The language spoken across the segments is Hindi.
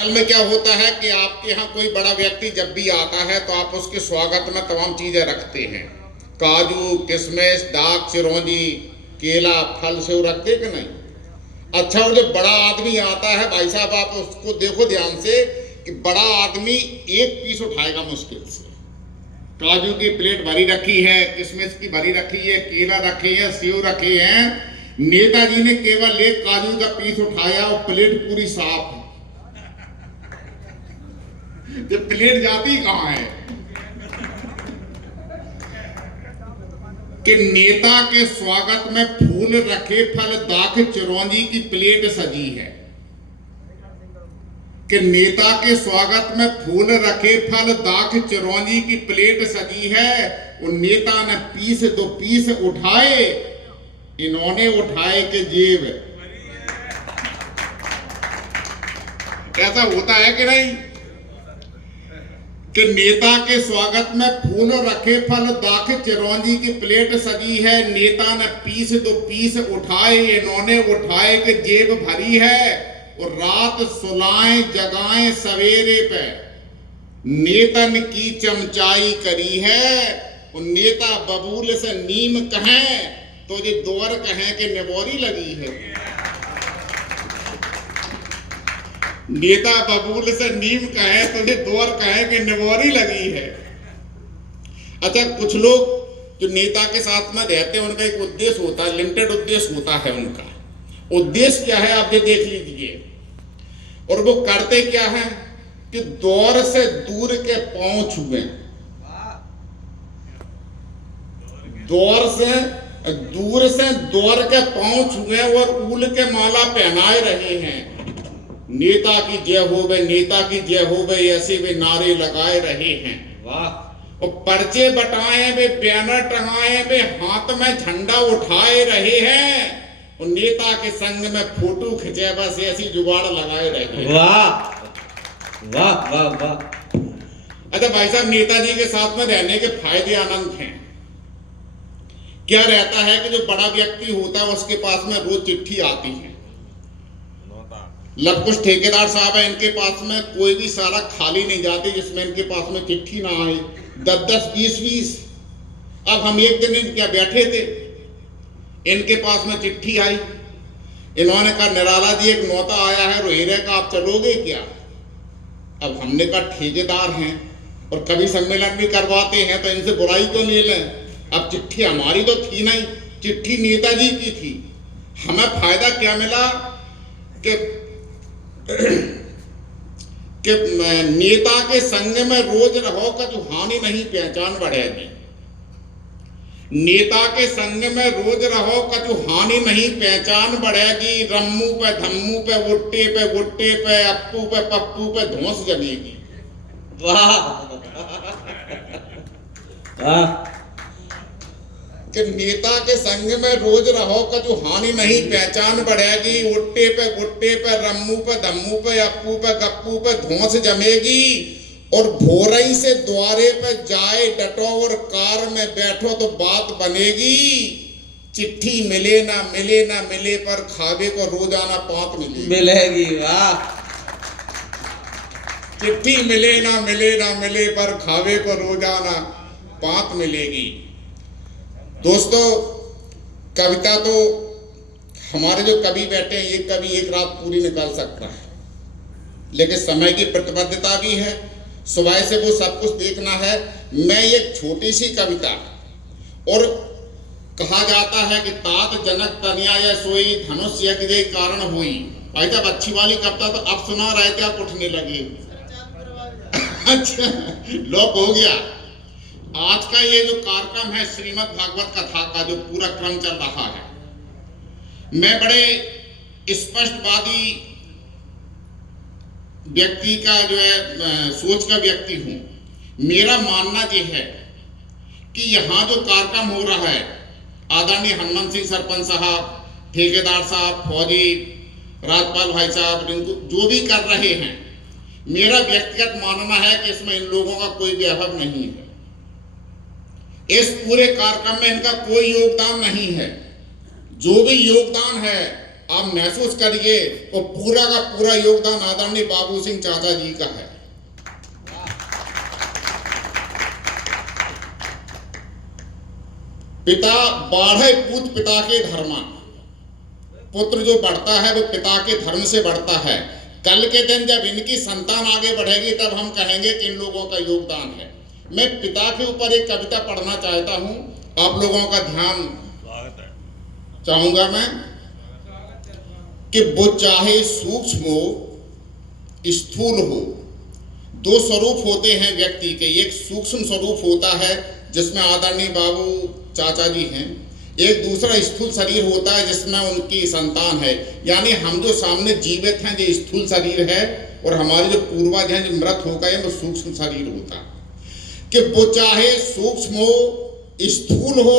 असल में क्या होता है कि आपके यहाँ कोई बड़ा व्यक्ति जब भी आता है तो आप उसके स्वागत में तमाम चीज़ें रखते हैं। काजू, किशमिश, दाख, चिरौंजी, केला, फल सेव रखते कि नहीं? अच्छा, और जब बड़ा आदमी आता है भाई साहब, आप उसको देखो ध्यान से कि बड़ा आदमी एक पीस उठाएगा मुश्किल से। काजू की प्लेट भरी रखी है, किशमिश की भरी रखी है, केला रखे हैं, सेव रखे हैं। नेताजी ने केवल एक काजू का पीस उठाया और प्लेट पूरी साफ है। तो प्लेट जाती कहां है? कि नेता के स्वागत में फूल रखे, फल, दाख, चिरौंजी की प्लेट सजी है। कि नेता के स्वागत में फूल रखे, फल, दाख, चिरौंजी की प्लेट सजी है। वो नेता ने पीस दो पीस उठाए, इन्होंने उठाए के जेब। ऐसा होता है कि नहीं? कि नेता के स्वागत में फूल रखे, फल, दाख, चिरौंजी की प्लेट सजी है। नेता ने पीस दो पीस उठाए, इन्होंने उठाए के जेब भरी है। और रात सुलाएं जगाएं सवेरे पे नेतन की चमचाई करी है। और नेता बबूल से नीम कहें तो ये दोर कहें कि निबोरी लगी है। नेता बबूल से नीम कहे तो ये दोर कहे कि निबोरी लगी है। अच्छा, कुछ लोग जो नेता के साथ में रहते हैं उनका एक उद्देश्य होता है, लिमिटेड उद्देश्य होता है। उनका उद्देश्य क्या है आप ये देख लीजिए। और वो करते क्या है कि दौर से दूर के पांव छुए, दौर से दौर के पांव छुए और ऊल के माला पहनाए रहे हैं। नेता की जय हो वे, नेता की जय हो वे, ऐसे वे नारे लगाए रहे हैं। वाह। और पर्चे बटाए वे, बैनर टंगाए वे, हाथ में झंडा उठाए रहे हैं। और नेता के संग में फोटो खिंचे, बस ऐसी जुगाड़ लगाए रहे हैं। वाह वाह वाह वाह। अच्छा भाई साहब, नेताजी के साथ में रहने के फायदे अनंत हैं। क्या रहता है कि जो बड़ा व्यक्ति होता है उसके पास में रोज चिट्ठी आती है। लग कुछ ठेकेदार साहब है, इनके पास में कोई भी सारा खाली नहीं जाती जिसमें इनके पास में चिट्ठी ना आए। 10-10, 20-20। अब हम एक दिन इनके बैठे थे, इनके पास में चिट्ठी आई। इन्होंने कहा निराला जी एक नौता आया है रोहिरे का, आप चलोगे क्या? अब हमने कहा ठेकेदार हैं और कभी सम्मेलन भी करवाते हैं तो इनसे बुराई क्यों ले लें। अब चिट्ठी हमारी तो थी नहीं, चिट्ठी नेताजी की थी। हमें फायदा क्या मिला कि नेता के संग में रोज रहो का जो हानि नहीं पहचान बढ़ेगी। नेता के संग में रोज रहो का जो हानि नहीं पहचान बढ़ेगी। रम्मू पे धम्मू पे गुट्टे पे अप्पू पे पप्पू पे धौंस जमेगी। वाह वाह। कि नेता के संग में रोज रहो का जो हानि नहीं पहचान बढ़ेगी। उट्टे पे गुट्टे पे रम्मू पे धम्मू पे अप्पू पे गप्पू पे धौंस जमेगी। और भोरई से द्वारे पे जाए डटो और कार में बैठो तो बात बनेगी। चिट्ठी मिले ना मिले पर खावे को रोजाना पात मिलेगी। वाह। चिट्ठी मिले ना मिले पर खावे को रोजाना पात मिलेगी। दोस्तों, कविता तो हमारे जो कवि बैठे हैं, ये कवि एक रात पूरी निकाल सकता है, लेकिन समय की प्रतिबद्धता भी है। सुबह से वो सब कुछ देखना है। मैं एक छोटी सी कविता, और कहा जाता है कि तात जनक तनिया या सोई धनुष यज्ञ के कारण हुई। भाई साहब, अच्छी वाली कविता तो अब सुना रहे थे, आप उठने लगे। अच्छा, लोक हो गया। आज का ये जो कार्यक्रम है श्रीमद् भागवत कथा का जो पूरा क्रम चल रहा है, मैं बड़े स्पष्टवादी व्यक्ति का जो है सोच का व्यक्ति हूं। मेरा मानना ये है कि यहाँ जो कार्यक्रम हो रहा है, आदरणीय हनुमान सिंह सरपंच साहब, ठेकेदार साहब, फौजी, राजपाल भाई साहब, जो भी कर रहे हैं, मेरा व्यक्तिगत मानना है कि इसमें इन लोगों का कोई भी अभाव नहीं है। इस पूरे कार्यक्रम में इनका कोई योगदान नहीं है। जो भी योगदान है आप महसूस करिए वो पूरा का पूरा योगदान आदरणीय बाबू सिंह चाचा जी का है। पिता बाढ़े पूत पिता के धर्मा, पुत्र जो बढ़ता है वो पिता के धर्म से बढ़ता है। कल के दिन जब इनकी संतान आगे बढ़ेगी तब हम कहेंगे कि इन लोगों का योगदान है। मैं पिता के ऊपर एक कविता पढ़ना चाहता हूं, आप लोगों का ध्यान चाहूंगा मैं कि वो चाहे सूक्ष्म हो स्थूल हो, दो स्वरूप होते हैं व्यक्ति के। एक सूक्ष्म स्वरूप होता है जिसमें आदरणीय बाबू चाचा जी हैं, एक दूसरा स्थूल शरीर होता है जिसमें उनकी संतान है। यानी हम जो सामने जीवित हैं जो स्थूल शरीर है, और हमारे जो पूर्वज हैं जो मृत हो गए वो सूक्ष्म शरीर होता है। कि वो चाहे सूक्ष्म हो स्थूल हो,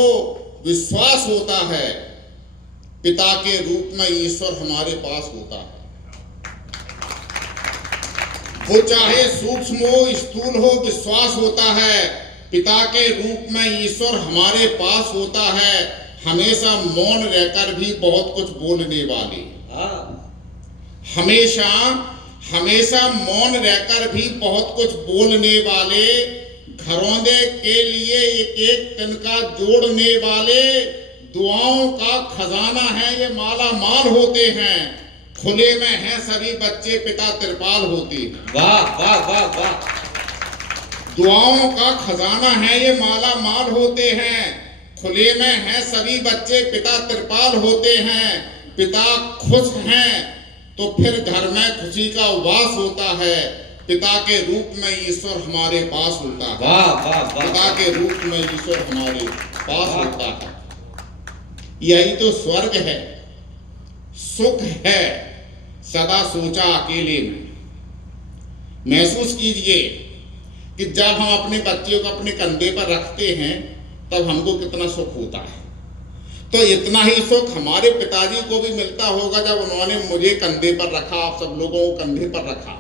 विश्वास होता है पिता के रूप में ईश्वर हमारे पास होता है। वो चाहे सूक्ष्म हो स्थूल हो, विश्वास होता है पिता के रूप में ईश्वर हमारे पास होता है। हमेशा मौन रहकर भी बहुत कुछ बोलने वाले, हमेशा हमेशा मौन रहकर भी बहुत कुछ बोलने वाले, घरौंदे के लिए एक एक तिनका जोड़ने वाले, दुआओं का खजाना है ये माला माल होते हैं। खुले में हैं सभी बच्चे पिता त्रिपाल होते हैं। वाह वाह वाह वाह। दुआओं का खजाना है ये माला माल होते हैं। खुले में हैं सभी बच्चे पिता त्रिपाल होते हैं। पिता खुश हैं तो फिर घर में खुशी का वास होता है। पिता के रूप में ईश्वर हमारे पास होता है। वाह वाह वाह। पिता के रूप में ईश्वर हमारे पास होता है। यही तो स्वर्ग है, सुख है सदा सोचा अकेले में। महसूस कीजिए कि जब हम अपने बच्चे को अपने कंधे पर रखते हैं तब हमको कितना सुख होता है। तो इतना ही सुख हमारे पिताजी को भी मिलता होगा जब उन्होंने मुझे कंधे पर रखा, आप सब लोगों को कंधे पर रखा।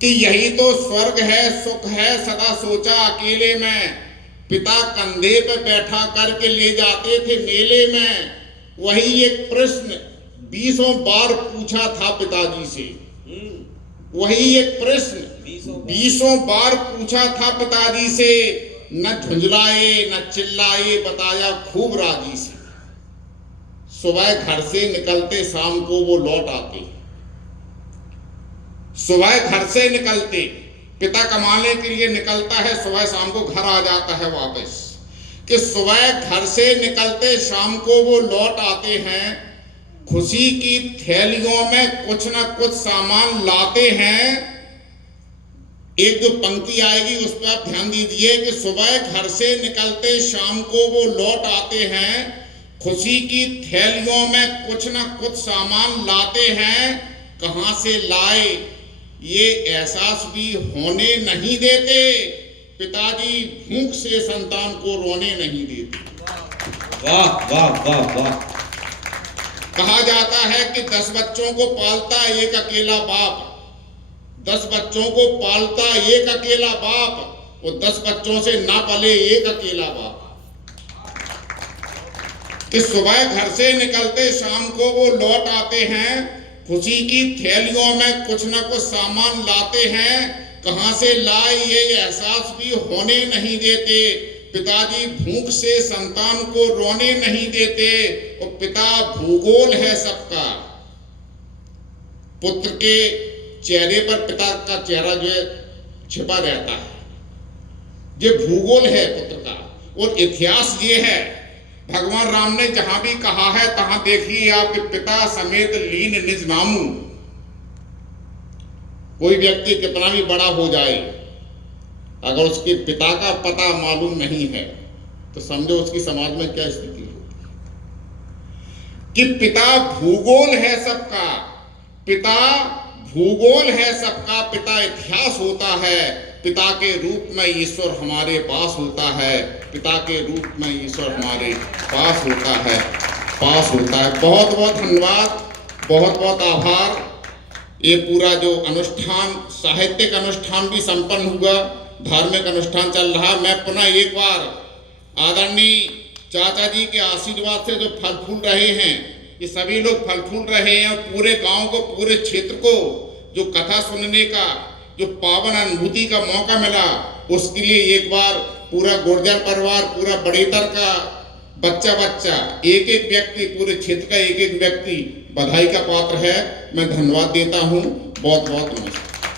कि यही तो स्वर्ग है, सुख है सदा सोचा अकेले में। पिता कंधे पर बैठा करके ले जाते थे मेले में। वही एक प्रश्न 20 बार पूछा था पिताजी से। वही एक प्रश्न 20 बार पूछा था पिताजी से। न झुंझलाए न चिल्लाए, बताया खूब राजी से। सुबह घर से निकलते शाम को वो लौट आते। सुबह घर से निकलते, पिता कमाने के लिए निकलता है, सुबह शाम को घर आ जाता है वापस। कि सुबह घर से निकलते शाम को वो लौट आते हैं। खुशी की थैलियों में कुछ न कुछ सामान लाते हैं। एक जो पंक्ति आएगी उस पर आप ध्यान दीजिए कि सुबह घर से निकलते शाम को वो लौट आते हैं। खुशी की थैलियों में कुछ न कुछ सामान लाते हैं। कहां से लाए ये एहसास भी होने नहीं देते। पिताजी भूख से संतान को रोने नहीं देते। वाह वाह वाह वाह। कहा जाता है कि 10 बच्चों को पालता एक अकेला बाप। 10 बच्चों को पालता एक अकेला बाप, वो 10 बच्चों से ना पले एक अकेला बाप। कि सुबह घर से निकलते शाम को वो लौट आते हैं। खुशी की थैलियों में कुछ न कुछ सामान लाते हैं। कहां से लाए ये एहसास भी होने नहीं देते। पिताजी भूख से संतान को रोने नहीं देते। और पिता भूगोल है सबका। पुत्र के चेहरे पर पिता का चेहरा जो है छिपा रहता है। ये भूगोल है पुत्र का। और इतिहास ये है, भगवान राम ने जहां भी कहा है तहां देखिए आपके पिता समेत लीन निज नामू। कोई व्यक्ति कितना भी बड़ा हो जाए, अगर उसके पिता का पता मालूम नहीं है तो समझो उसकी समाज में क्या स्थिति होती है। कि पिता भूगोल है सबका। पिता भूगोल है सबका। पिता इतिहास होता है। पिता के रूप में ईश्वर हमारे पास होता है। पिता के रूप में ईश्वर हमारे पास होता है, पास होता है। बहुत बहुत धन्यवाद, बहुत बहुत आभार। ये पूरा जो अनुष्ठान, साहित्यिक अनुष्ठान भी संपन्न हुआ, धार्मिक अनुष्ठान चल रहा। मैं पुनः एक बार आदरणीय चाचा जी के आशीर्वाद से जो फल फूल रहे हैं कि सभी लोग फल फूल रहे हैं और पूरे गांव को, पूरे क्षेत्र को जो कथा सुनने का जो पावन अनुभूति का मौका मिला, उसके लिए एक बार पूरा गुर्जर परिवार, पूरा बड़ेतर का बच्चा बच्चा, एक एक व्यक्ति, पूरे क्षेत्र का एक एक व्यक्ति बधाई का पात्र है। मैं धन्यवाद देता हूँ। बहुत बहुत नमस्कार।